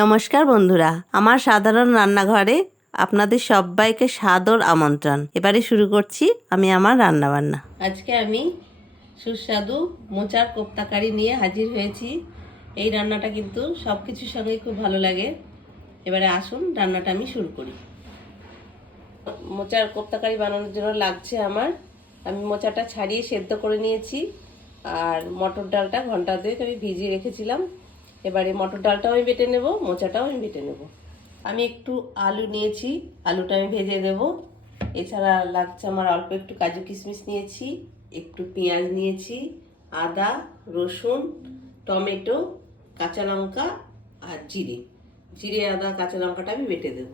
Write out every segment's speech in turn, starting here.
নমস্কার বন্ধুরা, আমার সাধারণ রান্নাঘরে আপনাদের সবাইকে সাদর আমন্ত্রণ। এবারে শুরু করছি আমি আমার রান্নাবান্না। আজকে আমি সুস্বাদু মোচার কোপ্তাকারি নিয়ে হাজির হয়েছি। এই রান্নাটা কিন্তু সব কিছুর সঙ্গেই খুব ভালো লাগে। এবারে আসুন রান্নাটা আমি শুরু করি। মোচার কোপ্তাকারি বানানোর জন্য লাগছে আমার। আমি মোচাটা ছাড়িয়ে সেদ্ধ করে নিয়েছি। আর মটর ডালটা ঘণ্টা দুয়েক আমি ভিজিয়ে রেখেছিলাম। এবারে মটর ডালটাও আমি বেটে নেব, মোচাটাও আমি বেটে নেব। আমি একটু আলু নিয়েছি, আলুটা আমি ভেজে দেব। এছাড়া লাগছে আমার অল্প একটু কাজু কিশমিশ নিয়েছি, একটু পেঁয়াজ নিয়েছি, আদা, রসুন, টমেটো, কাঁচা লঙ্কা আর জিরে। জিরে, আদা, কাঁচা লঙ্কাটা আমি বেটে দেব।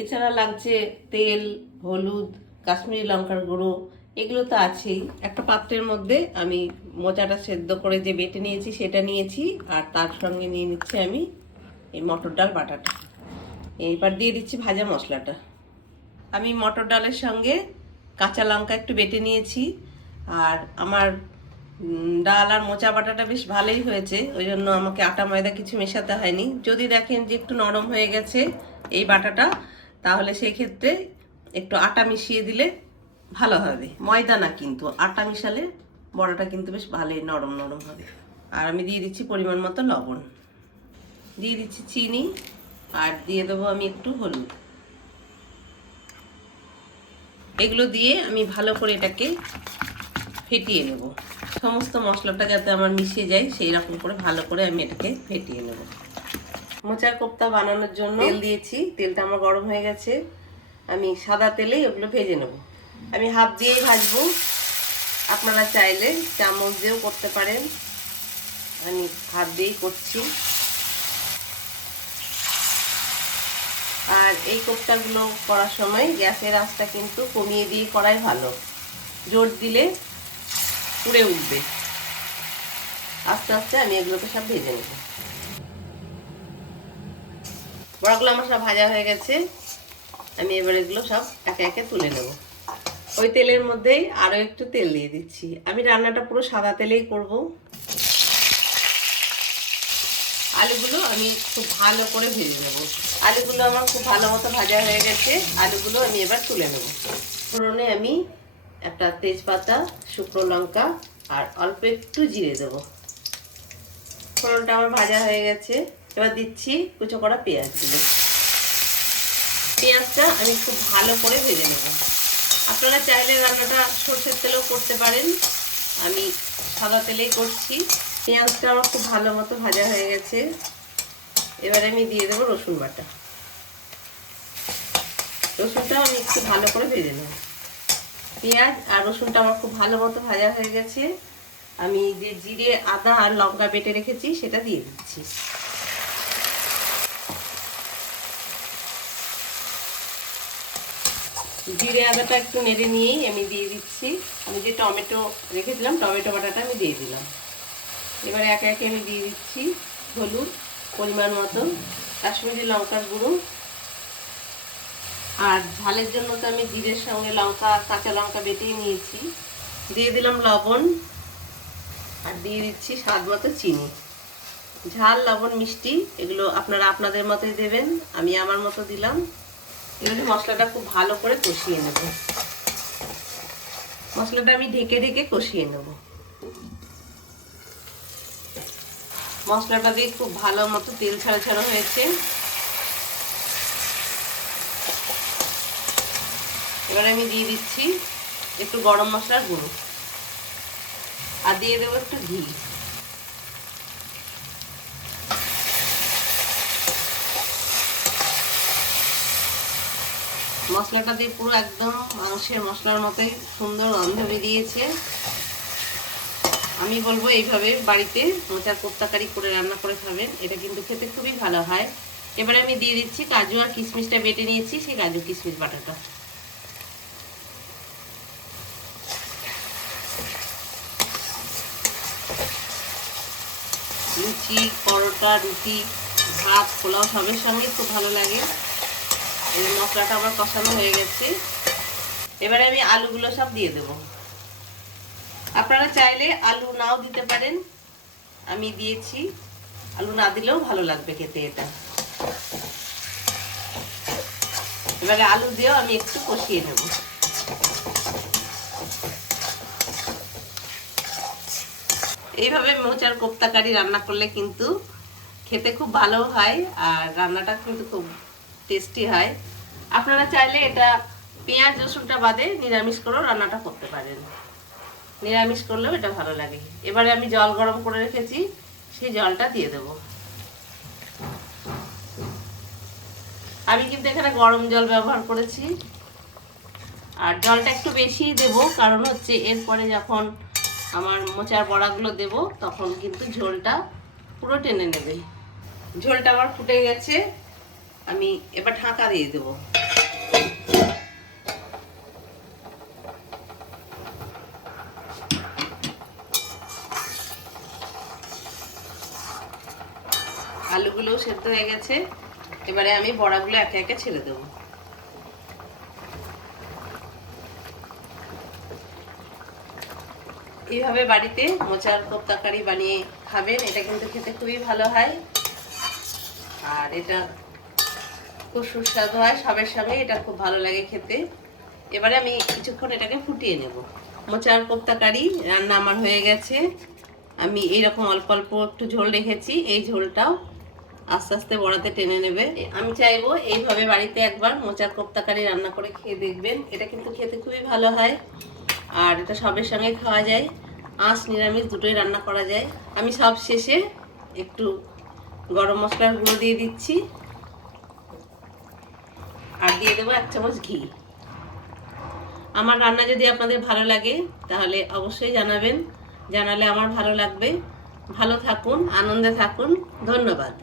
এছাড়া লাগছে তেল, হলুদ, কাশ্মীরি লঙ্কার গুঁড়ো, এগুলো তো আছেই। একটা পাত্রের মধ্যে আমি মোচাটা সেদ্ধ করে যে বেটে নিয়েছি, সেটা নিয়েছি, আর তার সঙ্গে নিয়ে নিচ্ছি আমি এই মটর ডাল বাটাটা। এইবার দিয়ে দিচ্ছি ভাজা মশলাটা। আমি মটর ডালের সঙ্গে কাঁচা লঙ্কা একটু বেটে নিয়েছি, আর আমার ডাল আর মোচা বাটাটা বেশ ভালোই হয়েছে, ওই জন্য আমাকে আটা ময়দা কিছু মেশাতে হয়নি। যদি দেখেন যে একটু নরম হয়ে গেছে এই বাটাটা, তাহলে সেই ক্ষেত্রে একটু আটা মিশিয়ে দিলে ভালো হবে। ময়দা না কিন্তু, আটা মিশালে বড়াটা কিন্তু বেশ ভালোই নরম নরম হবে। আর আমি দিয়ে দিচ্ছি পরিমাণ মতো লবণ। দিয়ে দিচ্ছি চিনি আর দিয়ে দেবো আমি একটু হলুদ। এগুলো দিয়ে আমি ভালো করে এটাকে ফেটিয়ে নেব। সমস্ত মশলাটা যাতে আমার মিশে যায়, সেই রকম করে ভালো করে আমি এটাকে ফেটিয়ে নেব। মোচার কোপ্তা বানানোর জন্য তেল দিয়েছি। তেলটা আমার গরম হয়ে গেছে। আমি সাদা তেলেই ওগুলো ভেজে নেব। আমি হাফ দিয়েই ভাজবো। আপনারা চাইলে চামচ দিয়েও করতে পারেন। আমি হাত দিয়েই করছি। আর এই কোপ্তাগুলো করার সময় গ্যাসের আঁচটা কিন্তু কমিয়ে দিয়ে করাই ভালো। জোর দিলে পুড়ে উঠবে। আস্তে আস্তে আমি এগুলোকে সব ভেজে নেব। বড়াগুলো আমার সব ভাজা হয়ে গেছে। আমি এবার এগুলো সব একে একে তুলে নেব। ওই তেলের মধ্যেই আরও একটু তেল দিয়ে দিচ্ছি। আমি রান্নাটা পুরো সাদা তেলেই করব। আলুগুলো আমি খুব ভালো করে ভেজে নেব। আলুগুলো আমার খুব ভালো মতো ভাজা হয়ে গেছে। আলুগুলো আমি এবার তুলে নেব। ফোড়নে আমি একটা তেজপাতা, শুকনো লঙ্কা আর অল্প একটু জিরে দেবো। ফোড়নটা আমার ভাজা হয়ে গেছে। এবার দিচ্ছি কুচো করা পেঁয়াজগুলো। পেঁয়াজটা আমি খুব ভালো করে ভেজে নেব। আপনারা চাইলে রান্নাটা সর্ষের তেলেও করতে পারেন। আমি সাদা তেলেই করছি। পেঁয়াজটা আমার খুব ভালো মতো ভাজা হয়ে গেছে। এবারে আমি দিয়ে দেবো রসুন বাটা। রসুনটাও আমি একটু ভালো করে ভেজে নেব। পেঁয়াজ আর রসুনটা আমার খুব ভালো মতো ভাজা হয়ে গেছে। আমি যে জিরে, আদা আর লঙ্কা বেটে রেখেছি, সেটা দিয়ে দিচ্ছি। জিরে আদাটা একটু নেড়ে নিয়েই আমি দিয়ে দিচ্ছি। আমি যে টমেটো রেখেছিলাম, টমেটো বাটাটা আমি দিয়ে দিলাম। এবার একে একে আমি দিয়ে দিচ্ছি হলুদ পরিমাণ মতো, কাশ্মীরি লঙ্কার গুঁড়ো। আর ঝালের জন্য তো আমি জিরের সঙ্গে লঙ্কা, কাঁচা লঙ্কা বেটেই নিয়েছি। দিয়ে দিলাম লবণ আর দিয়ে দিচ্ছি স্বাদ মতো চিনি। ঝাল, লবণ, মিষ্টি, এগুলো আপনারা আপনাদের মতোই দেবেন। আমি আমার মতো দিলাম। এবারে মশলাটা খুব ভালো করে কষিয়ে নেব। মশলাটা আমি ঢেকে ঢেকে কষিয়ে নেব। মশলাটা দিয়ে খুব ভালো মতো তেল ছাড়া ছাড়া হয়েছে। এবারে আমি দিয়ে দিচ্ছি একটু গরম মশলার গুঁড়ো। আর দিয়ে দেবো একটু ঘি। মশলাটা দিয়ে পুরো একদম মাংসের মশলার মতোই সুন্দর গন্ধ বেরিয়েছে। আমি বলব এইভাবে বাড়িতে মোচার কোপ্তাকারি করে রান্না করে খাবেন, এটা কিন্তু খেতে খুবই ভালো হয়। এবারে আমি দিয়ে দিচ্ছি কাজু আর কিশমিশটা বেটে নিয়েছি, সেই কাজু কিশমিশ বাটাটা। লুচি, পরোটা, রুটি, ভাত, পোলাও সবের সঙ্গে খুব ভালো লাগে। এই মশলাটা আমার কষানো হয়ে গেছে। এবারে আমি আলুগুলো সব দিয়ে দেব। আপনারা চাইলে আলু নাও দিতে পারেন। আমি দিয়েছি। আলু না দিলেও ভালো লাগবে খেতে এটা। এবারে আলু দিয়েও আমি একটু কষিয়ে নেব। এইভাবে মোচার কোপ্তা কারি রান্না করলে কিন্তু খেতে খুব ভালো হয়, আর রান্নাটা কিন্তু খুব টেস্টি হয়। আপনারা চাইলে এটা পেঁয়াজ, রসুনটা বাদে নিরামিষ করেও রান্নাটা করতে পারেন। নিরামিষ করলেও এটা ভালো লাগে। এবারে আমি জল গরম করে রেখেছি, সেই জলটা দিয়ে দেব। আমি কিন্তু এখানে গরম জল ব্যবহার করেছি। আর জলটা একটু বেশি দেব, কারণ হচ্ছে এরপরে যখন আমার মোচার বড়াগুলো দেব, তখন কিন্তু ঝোলটা পুরো টেনে নেবে। ঝোলটা আমার ফুটে গেছে। আমি এবার ঢাকা দিয়ে দেবো। আলুগুলোও সেদ্ধ হয়ে গেছে। এবারে আমি বড়াগুলো একে একে ছেড়ে দেবো। এইভাবে বাড়িতে মোচার কোপ্তাকারি বানিয়ে খাবেন, এটা কিন্তু খেতে খুবই ভালো হয়। আর এটা খুব সুস্বাদু হয় সবের সঙ্গে এটা খুব ভালো লাগে খেতে। এবারে আমি কিছুক্ষণ এটাকে ফুটিয়ে নেব। মোচার কোপ্তাকারি রান্না আমার হয়ে গেছে। আমি এইরকম অল্প অল্প একটু ঝোল রেখেছি, এই ঝোলটাও আস্তে আস্তে বড়াতে টেনে নেবে। আমি চাইব এইভাবে বাড়িতে একবার মোচার কোপ্তাকারি রান্না করে খেয়ে দেখবেন। এটা কিন্তু খেতে খুবই ভালো হয় আর এটা সবের সঙ্গে খাওয়া যায়। আঁশ, নিরামিষ দুটোই রান্না করা যায়। আমি সব শেষে একটু গরম মশলার গুঁড়ো দিয়ে দিচ্ছি। আর দিয়ে দেবো এক চামচ ঘি। আমার রান্না যদি আপনাদের ভালো লাগে, তাহলে অবশ্যই জানাবেন। জানালে আমার ভালো লাগবে। ভালো থাকুন, আনন্দে থাকুন। ধন্যবাদ।